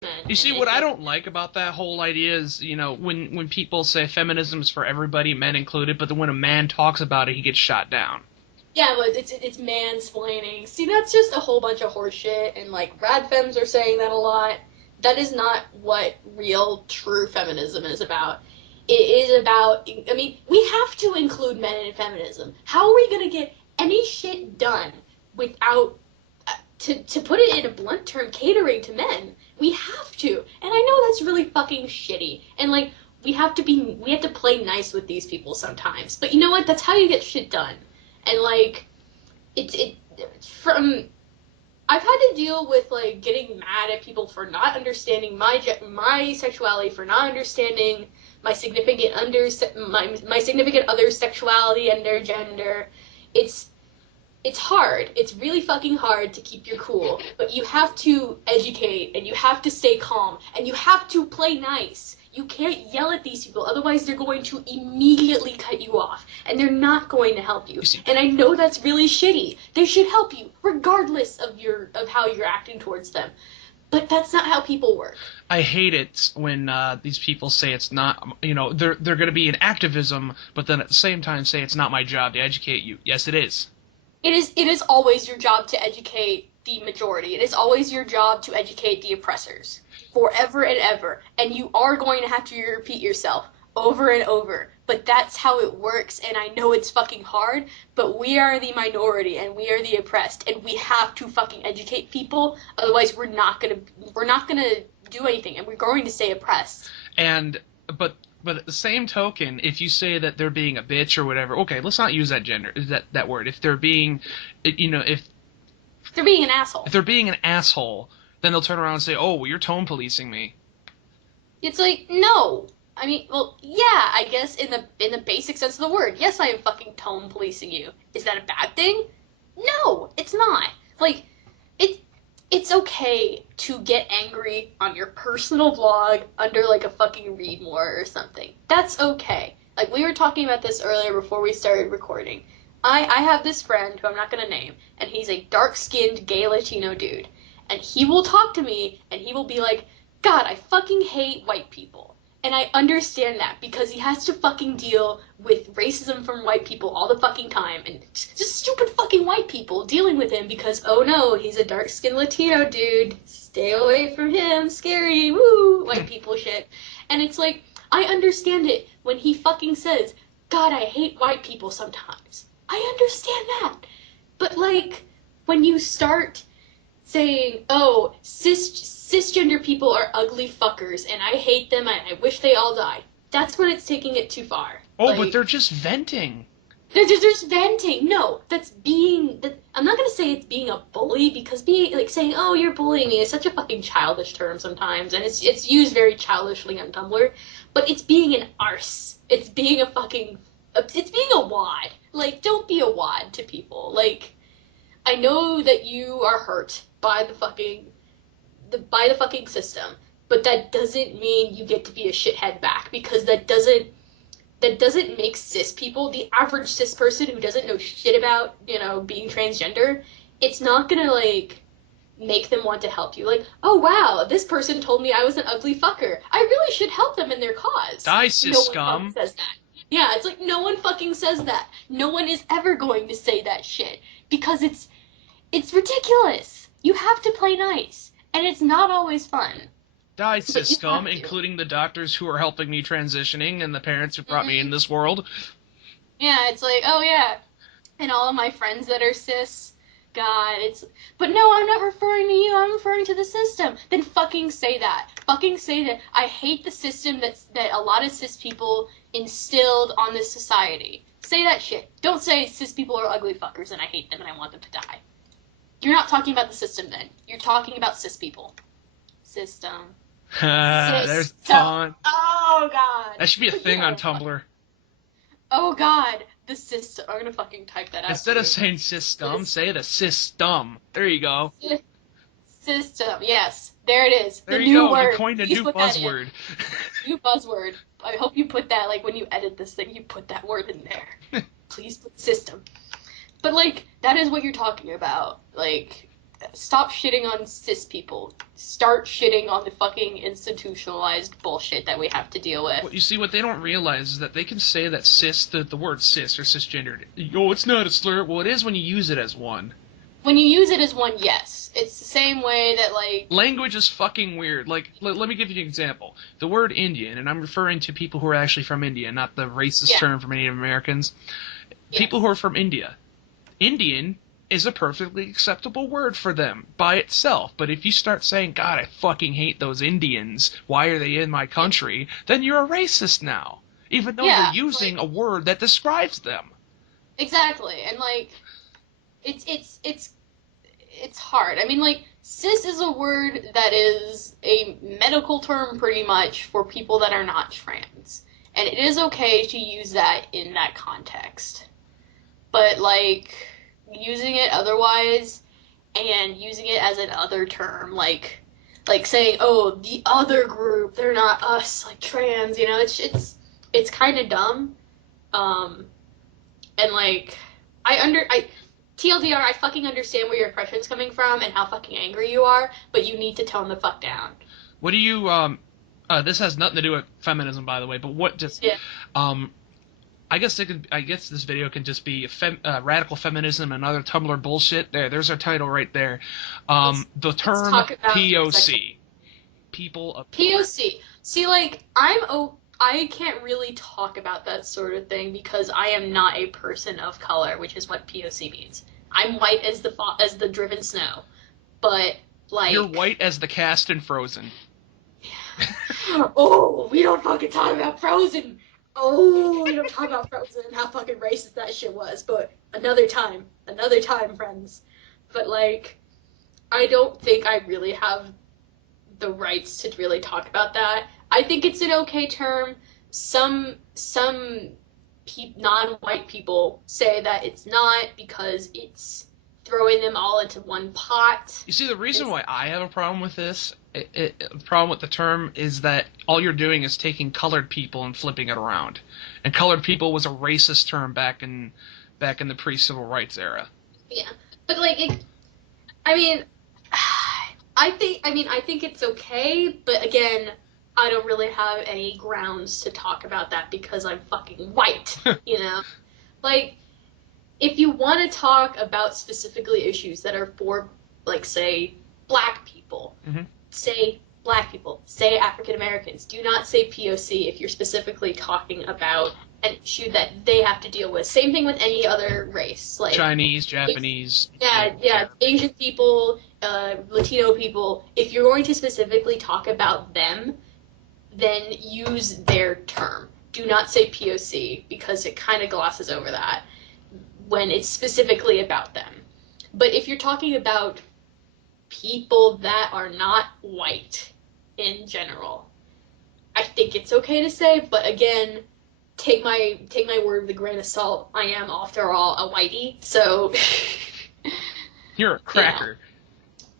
men. You see, And what I don't like about that whole idea is, when people say feminism is for everybody, men included, but then when a man talks about it, he gets shot down. yeah, but it's mansplaining. See, that's just a whole bunch of horseshit, and like rad femmes are saying that a lot. That is not what real, true feminism is about. It is about. I mean, we have to include men in feminism. How are we gonna get any shit done without to put it in a blunt term, catering to men? We have to, and I know that's really fucking shitty. And like, we have to play nice with these people sometimes. But you know what? That's how you get shit done. And like, it from I've had to deal with like getting mad at people for not understanding my sexuality, for not understanding my my significant other's sexuality and their gender. It's it's hard. It's really fucking hard to keep your cool, but you have to educate and you have to stay calm and you have to play nice. You can't yell at these people, otherwise they're going to immediately cut you off and they're not going to help you. You see, And I know that's really shitty. They should help you regardless of how you're acting towards them. But that's not how people work. I hate it when these people say it's not, they're going to be in activism, but then at the same time say it's not my job to educate you. Yes, it is. It is always your job to educate the majority. It is always your job to educate the oppressors forever and ever. And you are going to have to repeat yourself over and over. But that's how it works, and I know it's fucking hard, but we are the minority and we are the oppressed and we have to fucking educate people, otherwise we're not gonna do anything and we're going to stay oppressed. And but at the same token, if you say that they're being a bitch or whatever, okay, let's not use that word. If they're being, They're being an asshole. if they're being an asshole, then they'll turn around and say, "Oh, well, you're tone policing me." It's like, no. I mean, well, yeah, I guess in the basic sense of the word, yes, I am fucking tone policing you. Is that a bad thing? No, it's not. Like, it it's okay to get angry on your personal vlog under like a fucking read more or something. That's okay. Like we were talking about this earlier before we started recording. I have this friend who I'm not gonna name, and he's a dark skinned gay Latino dude. And he will talk to me and he will be like, God, I fucking hate white people. And I understand that because he has to fucking deal with racism from white people all the fucking time and just stupid fucking white people dealing with him because, oh no, he's a dark skinned Latino dude. Stay away from him. Scary. Woo. White people shit. And it's like, I understand it when he fucking says, God, I hate white people sometimes. I understand that. But like, when you start saying, "Oh, cisgender people are ugly fuckers, and I hate them, and I wish they all died." That's when it's taking it too far. Oh, but they're Like just venting. they're just venting. No, that's being. I'm not gonna say it's being a bully because being like saying, "Oh, you're bullying me" is such a fucking childish term sometimes, and it's used very childishly on Tumblr. But it's being an arse. It's being a fucking. It's being a wad. Like, don't be a wad to people. Like, I know that you are hurt by the fucking system, but that doesn't mean you get to be a shithead back because that doesn't make cis people, the average cis person who doesn't know shit about, being transgender, it's not gonna like make them want to help you. Like, oh wow, this person told me I was an ugly fucker. I really should help them in their cause. Die, cis No one fucking scum. says that. Yeah, it's like no one fucking says that. No one is ever going to say that shit because it's ridiculous. You have to play nice, and it's not always fun, Die, but cis you scum, have to. including the doctors who are helping me transitioning and the parents who brought me in Hmm. this world. Yeah, it's like, oh yeah, and all of my friends that are cis. God, it's. But no, I'm not referring to you. I'm referring to the system. Then fucking say that. Fucking say that I hate the system that a lot of cis people instilled on this society. Say that shit. Don't say cis people are ugly fuckers and I hate them and I want them to die. You're not talking about the system then. You're talking about cis people. System. There's System. pun. Oh god. That should be a thing on Oh, fuck. Tumblr. Oh god. The system. I'm gonna fucking type that out for Instead of you. saying system, Sys- say the system. There you go. System. Yes. There it is. The There you new go. You word. coined a Please new put that in. buzzword. New buzzword. I hope you put that, like, when you edit this thing, you put that word in there. Please put system. But, like, that is what you're talking about. Like, stop shitting on cis people. Start shitting on the fucking institutionalized bullshit that we have to deal with. Well, you see, what they don't realize is that they can say that cis, the word cis or cisgendered, oh, it's not a slur. Well, it is when you use it as one. When you use it as one, yes. It's the same way that, like... Language is fucking weird. Like, let me give you an example. The word Indian, and I'm referring to people who are actually from India, not the racist term for Native Americans. Yes. People who are from India. Indian is a perfectly acceptable word for them by itself. But if you start saying, God, I fucking hate those Indians, why are they in my country, then you're a racist now. Even though you're using a word that describes them. Exactly. And, like... It's hard. I mean, like, cis is a word that is a medical term pretty much for people that are not trans. And it is okay to use that in that context. But, like, using it otherwise and using it as an other term, like saying, oh, the other group, they're not us, like, trans, you know, it's kind of dumb. And, like, TLDR, I fucking understand where your impression's coming from and how fucking angry you are, but you need to tone the fuck down. What do you, this has nothing to do with feminism, by the way, but what just, I guess this video can just be radical feminism and other Tumblr bullshit. There's our title right there. The term POC. People of POC. See, like, I can't really talk about that sort of thing because I am not a person of color, which is what POC means. I'm white as the driven snow, but, like... You're white as the cast in Frozen. Oh, we don't fucking talk about Frozen! Oh, we don't talk about Frozen and how fucking racist that shit was, but another time, friends. But, like, I don't think I really have the rights to really talk about that. I think it's an okay term. Some non-white people say that it's not because it's throwing them all into one pot. You see, the reason why I have a problem with this, the problem with the term, is that all you're doing is taking colored people and flipping it around. And colored people was a racist term back in the pre-civil rights era. Yeah, but like, I think it's okay, but again, I don't really have any grounds to talk about that because I'm fucking white, you know? Like, if you want to talk about specifically issues that are for, like, say, black people, say black people, say African Americans, do not say POC if you're specifically talking about an issue that they have to deal with. Same thing with any other race. Like Chinese, Japanese. Yeah, Asian people, Latino people. If you're going to specifically talk about them, then use their term. Do not say POC, because it kind of glosses over that when it's specifically about them. But if you're talking about people that are not white in general, I think it's okay to say, but again, take my word with a grain of salt. I am, after all, a whitey, so... You're a cracker.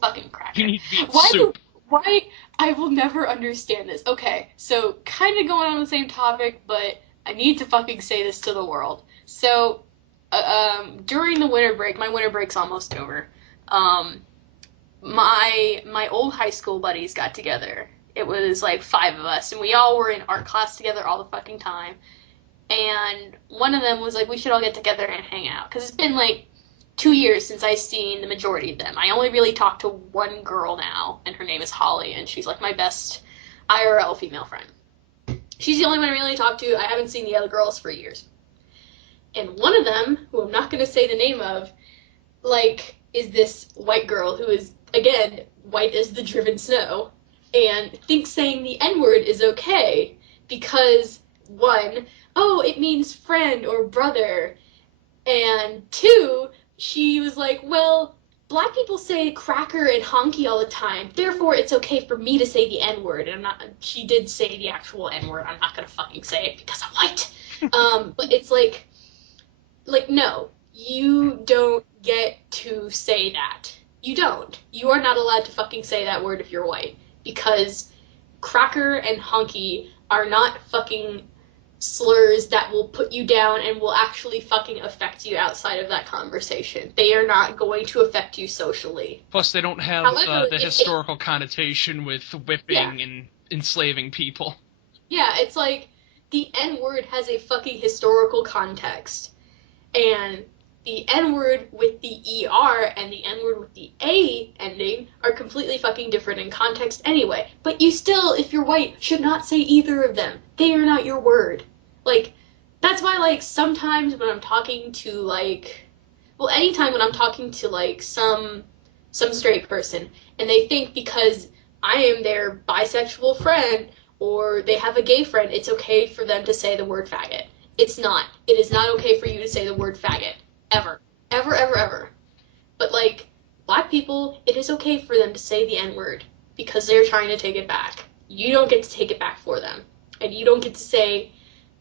Fucking cracker. You need to be in soup. Why? I will never understand this. Okay, so kind of going on the same topic, but I need to fucking say this to the world. So, during the winter break, my winter break's almost over. My old high school buddies got together. It was like 5 of us, and we all were in art class together all the fucking time. And one of them was like, we should all get together and hang out, because it's been like 2 years since I've seen the majority of them. I only really talk to one girl now, and her name is Holly, and she's like my best IRL female friend. She's the only one I really talk to. I haven't seen the other girls for years. And one of them, who I'm not going to say the name of, like, is this white girl who is, again, white as the driven snow, and thinks saying the N-word is okay because, 1, oh, it means friend or brother, and 2, she was like, well, black people say cracker and honky all the time, therefore it's okay for me to say the N-word. And she did say the actual N-word. I'm not gonna fucking say it because I'm white. But it's like, no, you don't get to say that. You don't. You are not allowed to fucking say that word if you're white, because cracker and honky are not fucking slurs that will put you down and will actually fucking affect you outside of that conversation. They are not going to affect you socially. Plus, they don't have However, the historical connotation with whipping and enslaving people. Yeah, it's like the N-word has a fucking historical context. And the N-word with the ER and the N-word with the A ending are completely fucking different in context anyway. But you still, if you're white, should not say either of them. They are not your word. Like, that's why, like, sometimes when I'm talking to, like, well, anytime when I'm talking to, like, some straight person, and they think because I am their bisexual friend or they have a gay friend, it's okay for them to say the word faggot. It's not. It is not okay for you to say the word faggot. Ever. Ever, ever, ever. But, like, black people, it is okay for them to say the N-word because they're trying to take it back. You don't get to take it back for them. And you don't get to say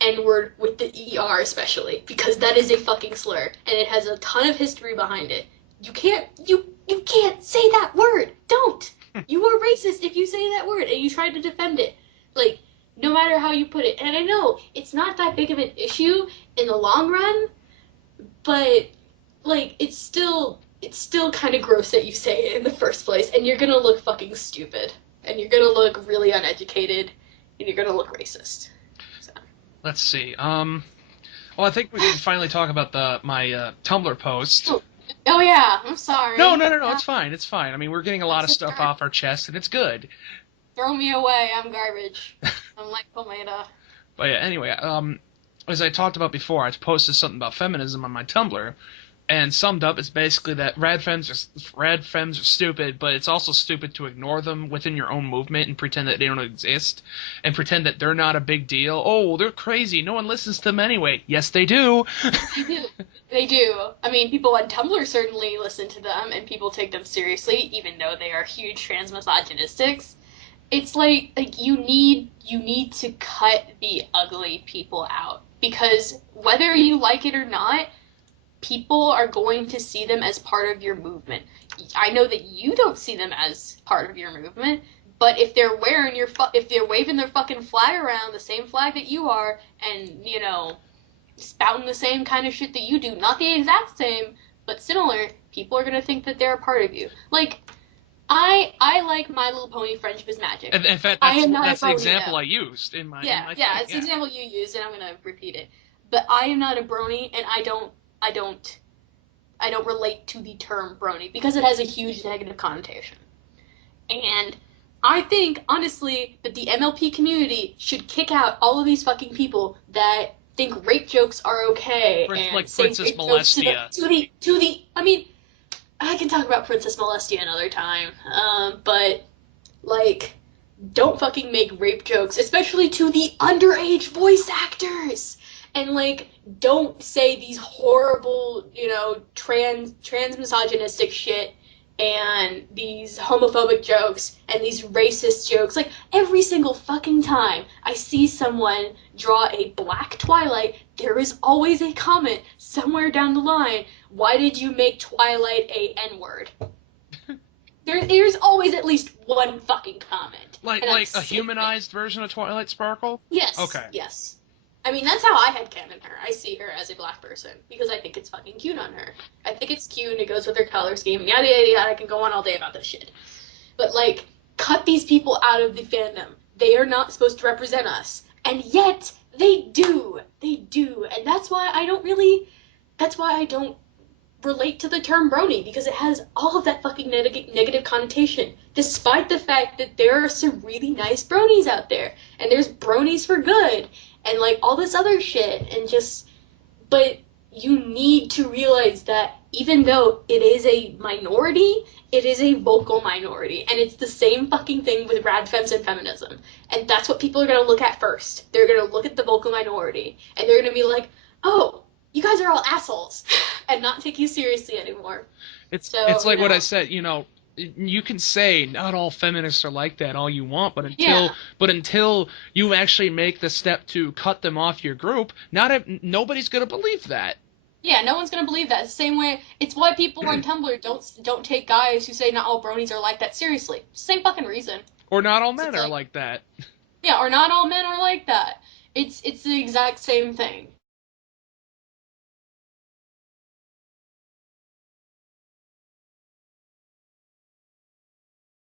N-word with the ER especially, because that is a fucking slur, and it has a ton of history behind it. You can't say that word. Don't. You are racist if you say that word and you try to defend it. Like, no matter how you put it. And I know it's not that big of an issue in the long run, but like it's still kind of gross that you say it in the first place, and you're gonna look fucking stupid, and you're gonna look really uneducated, and you're gonna look racist. So. Let's see. Well, I think we can finally talk about my Tumblr post. Oh yeah, I'm sorry. No, it's fine. It's fine. I mean, we're getting a lot of stuff off our chest, and it's good. Throw me away. I'm garbage. I'm like tomato. But yeah, anyway, as I talked about before, I posted something about feminism on my Tumblr, and summed up, it's basically that rad femmes are stupid, but it's also stupid to ignore them within your own movement and pretend that they don't exist, and pretend that they're not a big deal. Oh, they're crazy. No one listens to them anyway. Yes, they do. They do. They do. I mean, people on Tumblr certainly listen to them, and people take them seriously, even though they are huge trans misogynistics. It's like you need to cut the ugly people out, because whether you like it or not, people are going to see them as part of your movement. I know that you don't see them as part of your movement, but if they're wearing if they're waving their fucking flag around, the same flag that you are, and spouting the same kind of shit that you do, not the exact same, but similar, people are gonna think that they're a part of you. Like, I like My Little Pony Friendship is Magic. In fact, that's the example I used in my thing. It's the example you used, and I'm gonna repeat it. But I am not a brony, and I don't relate to the term brony because it has a huge negative connotation. And I think, honestly, that the MLP community should kick out all of these fucking people that think rape jokes are okay. Like Princess Molestia. I mean, I can talk about Princess Molestia another time, but, like, don't fucking make rape jokes, especially to the underage voice actors! And, like, don't say these horrible, trans misogynistic shit and these homophobic jokes and these racist jokes. Like, every single fucking time I see someone draw a black Twilight, there is always a comment somewhere down the line, why did you make Twilight a N-word? There's always at least one fucking comment. Like a humanized version of Twilight Sparkle? Yes. Okay. Yes. I mean, that's how I headcanon her. I see her as a black person because I think it's fucking cute on her. I think it's cute and it goes with her color scheme, yada yada yada. I can go on all day about this shit. But, like, cut these people out of the fandom. They are not supposed to represent us. And yet, they do. They do. And that's why I don't relate to the term brony, because it has all of that fucking negative connotation, despite the fact that there are some really nice bronies out there, and there's bronies for good, and, like, all this other shit, and just, but you need to realize that even though it is a minority, it is a vocal minority, and it's the same fucking thing with rad femmes and feminism, and that's what people are gonna look at first. They're gonna look at the vocal minority, and they're gonna be like, oh, you guys are all assholes, and not take you seriously anymore. It's like what I said, you can say not all feminists are like that all you want, but until you actually make the step to cut them off your group, nobody's gonna believe that. Yeah, no one's gonna believe that. It's the same way. It's why people on Tumblr don't take guys who say not all bronies are like that seriously. Same fucking reason. Or not all men are like that. Yeah, or not all men are like that. It's the exact same thing.